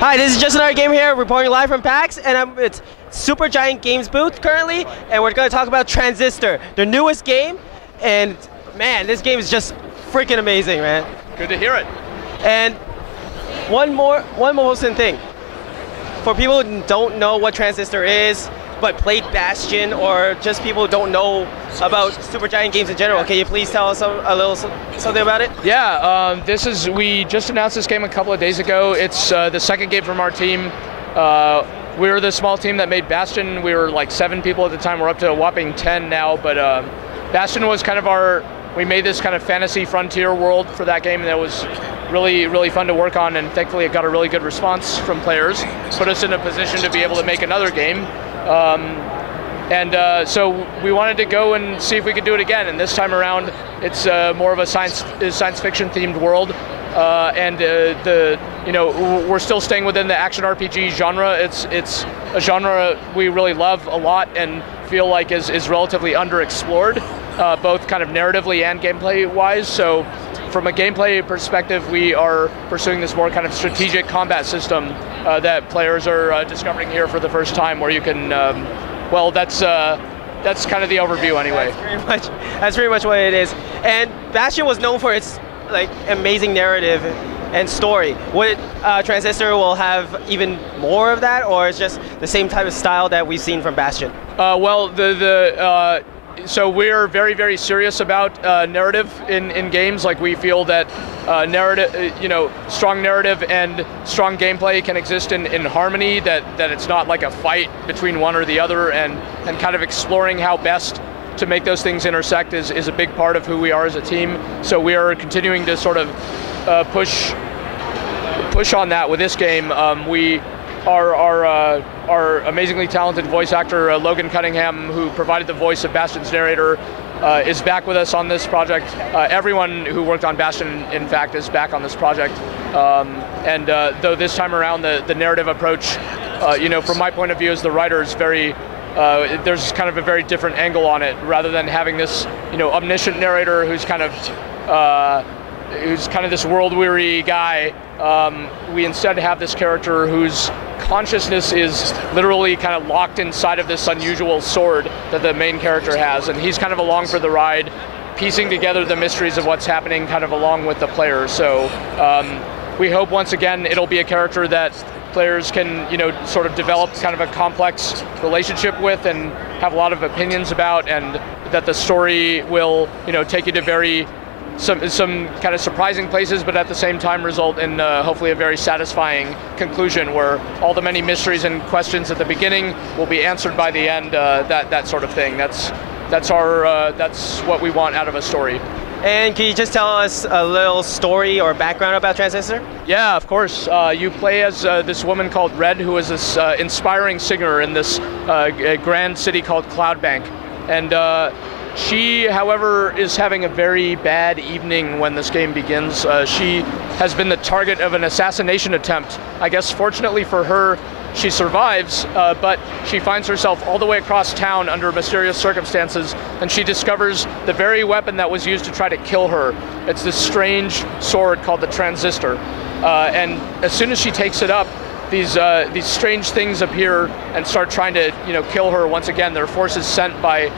Hi, this is just another game here, reporting live from PAX, and it's Supergiant Games booth currently, and we're going to talk about Transistor, their newest game, and man, this game is just freaking amazing, man. Good to hear it. And one more important thing, for people who don't know what Transistor is, but played Bastion, or just people who don't know about Supergiant games in general, can you please tell us a little something about it? Yeah, we just announced this game a couple of days ago. It's the second game from our team. We were the small team that made Bastion. We were like 7 people at the time. We're up to a whopping 10 now, but Bastion was kind of we made this kind of fantasy frontier world for that game, and that was really, really fun to work on, and thankfully it got a really good response from players. Put us in a position to be able to make another game. So we wanted to go and see if we could do it again, and this time around it's more of a science fiction themed world, we're still staying within the action RPG genre. It's a genre we really love a lot and feel like is relatively underexplored, both kind of narratively and gameplay wise. So from a gameplay perspective, we are pursuing this more kind of strategic combat system that players are discovering here for the first time, where you can, that's kind of the overview anyway. That's pretty much what it is. And Bastion was known for its amazing narrative and story. Would Transistor will have even more of that, or it's just the same type of style that we've seen from Bastion? So we're very, very serious about narrative in games. Like, we feel that strong narrative and strong gameplay can exist in harmony, that it's not like a fight between one or the other, and kind of exploring how best to make those things intersect is a big part of who we are as a team. So we are continuing to sort of push on that with this game. Our amazingly talented voice actor, Logan Cunningham, who provided the voice of Bastion's narrator, is back with us on this project. Everyone who worked on Bastion, in fact, is back on this project. Though this time around, the narrative approach, from my point of view as the writer, is very, there's kind of a very different angle on it. Rather than having this, omniscient narrator who's kind of this world-weary guy, we instead have this character whose consciousness is literally kind of locked inside of this unusual sword that the main character has, and he's kind of along for the ride, piecing together the mysteries of what's happening kind of along with the player. So we hope once again it'll be a character that players can, sort of develop kind of a complex relationship with and have a lot of opinions about, and that the story will, take you to some kind of surprising places, but at the same time result in hopefully a very satisfying conclusion, where all the many mysteries and questions at the beginning will be answered by the end. That sort of thing. That's what we want out of a story. And can you just tell us a little story or background about Transistor? Yeah, of course. You play as this woman called Red, who is this inspiring singer in this grand city called Cloudbank, and she, however, is having a very bad evening when this game begins. She has been the target of an assassination attempt. I guess fortunately for her, she survives, but she finds herself all the way across town under mysterious circumstances, and she discovers the very weapon that was used to try to kill her. It's this strange sword called the Transistor. And as soon as she takes it up, these strange things appear and start trying to, kill her once again. They're forces sent by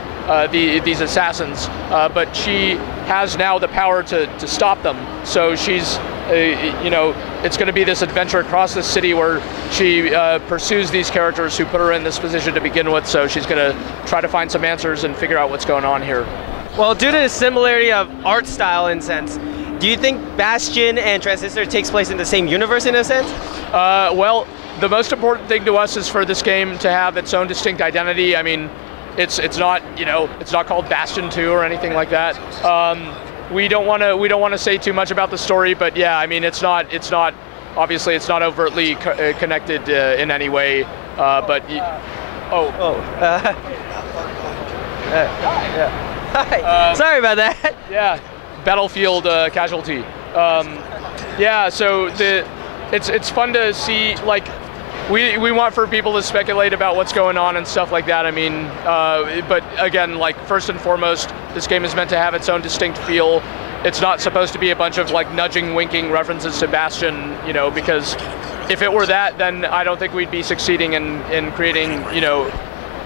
these assassins, but she has now the power to stop them. So she's, it's going to be this adventure across the city where she pursues these characters who put her in this position to begin with. So she's going to try to find some answers and figure out what's going on here. Well, due to the similarity of art style in a sense, do you think Bastion and Transistor takes place in the same universe in a sense? Well, the most important thing to us is for this game to have its own distinct identity. I mean, it's not it's not called Bastion 2 or anything like that. We don't want to say too much about the story, but yeah, I mean, it's not obviously it's not overtly connected in any way. Hi. Sorry about that. Yeah, battlefield casualty. Yeah, so it's fun to see, like, we want for people to speculate about what's going on and stuff like that. I mean, but again, like, first and foremost, this game is meant to have its own distinct feel. It's not supposed to be a bunch of like nudging, winking references to Bastion, you know, because if it were that, then I don't think we'd be succeeding in creating, you know,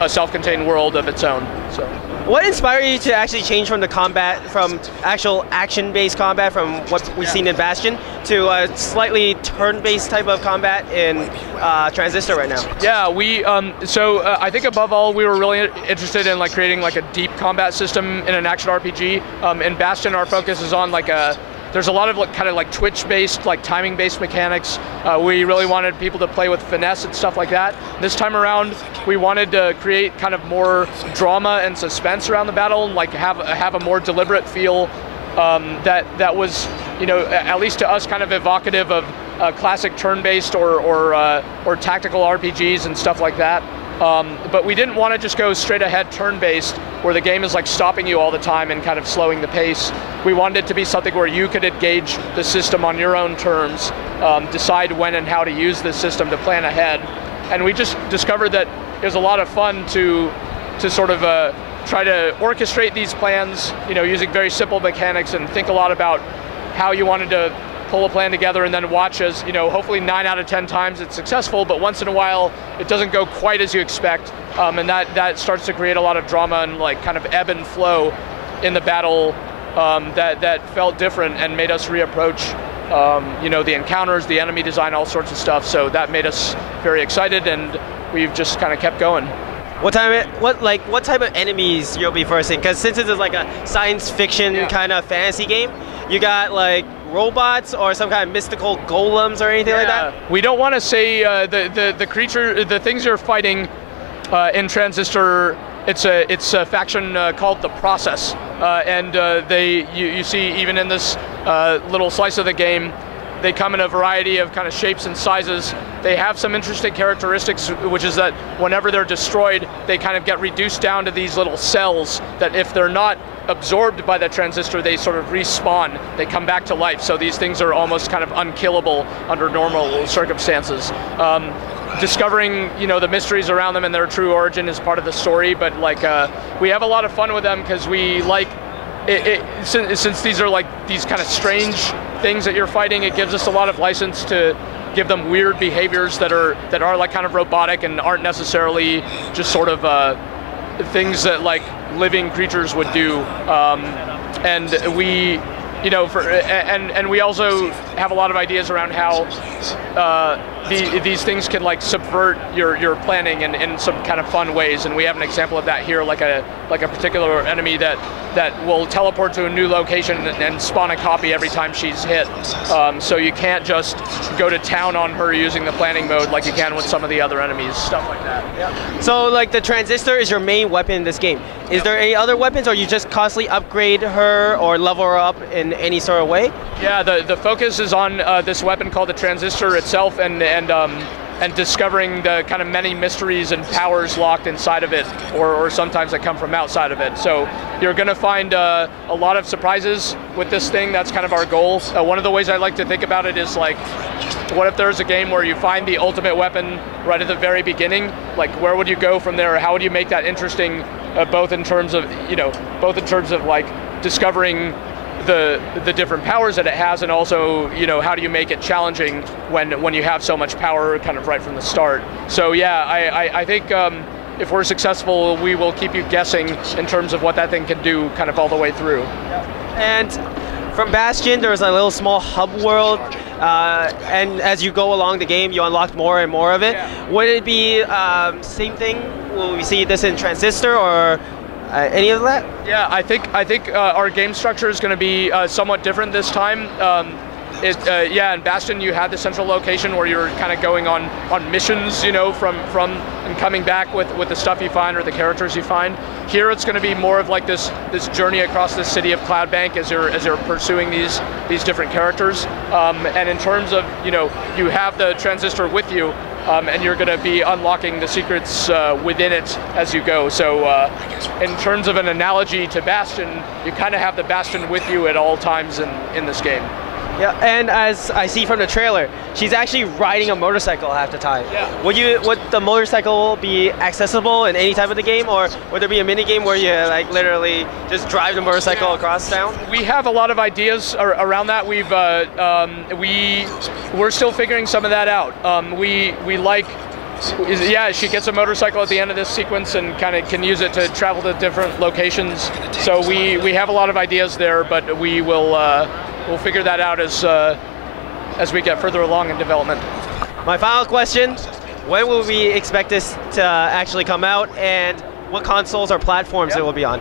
a self-contained world of its own. So. What inspired you to actually change from the combat, from actual action-based combat, from what we've seen in Bastion, to a slightly turn-based type of combat in Transistor right now? Yeah, we I think above all we were really interested in like creating like a deep combat system in an action RPG. In Bastion, our focus is on like there's a lot of like, kind of like twitch-based, like timing-based mechanics. We really wanted people to play with finesse and stuff like that. This time around, we wanted to create kind of more drama and suspense around the battle, and like have a more deliberate feel that was, you know, at least to us, kind of evocative of classic turn-based or tactical RPGs and stuff like that. But we didn't want to just go straight ahead turn-based where the game is like stopping you all the time and kind of slowing the pace. We wanted it to be something where you could engage the system on your own terms, decide when and how to use the system to plan ahead. And we just discovered that it was a lot of fun to sort of try to orchestrate these plans, you know, using very simple mechanics, and think a lot about how you wanted to pull a plan together, and then watch as, you know, hopefully 9 out of 10 times it's successful, but once in a while it doesn't go quite as you expect, and that starts to create a lot of drama and like kind of ebb and flow in the battle that felt different and made us reapproach, you know, the encounters, the enemy design, all sorts of stuff. So that made us very excited, and we've just kind of kept going. What type of enemies you'll be versing? Because since it's like a science fiction kind of fantasy game, you got like robots or some kind of mystical golems or anything like that? We don't want to say the things you're fighting in Transistor. It's a faction called the Process, and you see even in this little slice of the game, they come in a variety of kind of shapes and sizes. They have some interesting characteristics, which is that whenever they're destroyed, they kind of get reduced down to these little cells that if they're not absorbed by the transistor, they sort of respawn. They come back to life. So these things are almost kind of unkillable under normal circumstances. Discovering, you know, the mysteries around them and their true origin is part of the story, but like we have a lot of fun with them because we like since these are like these kind of strange things that you're fighting, it gives us a lot of license to give them weird behaviors that are like kind of robotic and aren't necessarily just sort of things that like living creatures would do. And we, you know, and we also have a lot of ideas around how these things can like subvert your planning in some kind of fun ways, and we have an example of that here, like a particular enemy that will teleport to a new location and spawn a copy every time she's hit. So you can't just go to town on her using the planning mode like you can with some of the other enemies, stuff like that. Yeah. So like the Transistor is your main weapon in this game. Is there any other weapons, or you just constantly upgrade her or level her up in any sort of way? Yeah, the focus is on this weapon called the Transistor itself, and discovering the kind of many mysteries and powers locked inside of it, or sometimes that come from outside of it. So you're going to find a lot of surprises with this thing. That's kind of our goal. One of the ways I like to think about it is like, what if there's a game where you find the ultimate weapon right at the very beginning? Like, where would you go from there? How would you make that interesting, both in terms of like discovering the different powers that it has, and also, you know, how do you make it challenging when you have so much power kind of right from the start. So yeah, I think if we're successful, we will keep you guessing in terms of what that thing can do kind of all the way through. And from Bastion, there's a little small hub world, and as you go along the game, you unlock more and more of it. Yeah. Would it be same thing? Will we see this in Transistor, or any of that? Yeah, I think our game structure is going to be somewhat different this time. Yeah, in Bastion you had the central location where you're kind of going on missions, you know, from and coming back with the stuff you find or the characters you find. Here it's going to be more of like this journey across the city of Cloudbank as you're pursuing these different characters. And in terms of, you know, you have the Transistor with you, and you're going to be unlocking the secrets within it as you go. So in terms of an analogy to Bastion, you kind of have the Bastion with you at all times in this game. Yeah, and as I see from the trailer, she's actually riding a motorcycle half the time. Yeah. Would the motorcycle be accessible in any type of the game, or would there be a mini game where you like literally just drive the motorcycle across town? We have a lot of ideas around that. We're still figuring some of that out. She gets a motorcycle at the end of this sequence and kind of can use it to travel to different locations. So we have a lot of ideas there, but we'll figure that out as we get further along in development. My final question, when will we expect this to actually come out, and what consoles or platforms it will be on?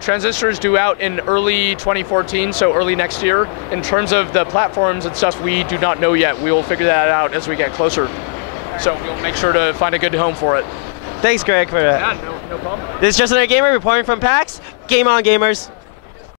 Transistor is due out in early 2014, so early next year. In terms of the platforms and stuff, we do not know yet. We will figure that out as we get closer. So we'll make sure to find a good home for it. Thanks, Greg, for that. Yeah, no problem. This is Just Another Gamer reporting from PAX. Game on, gamers.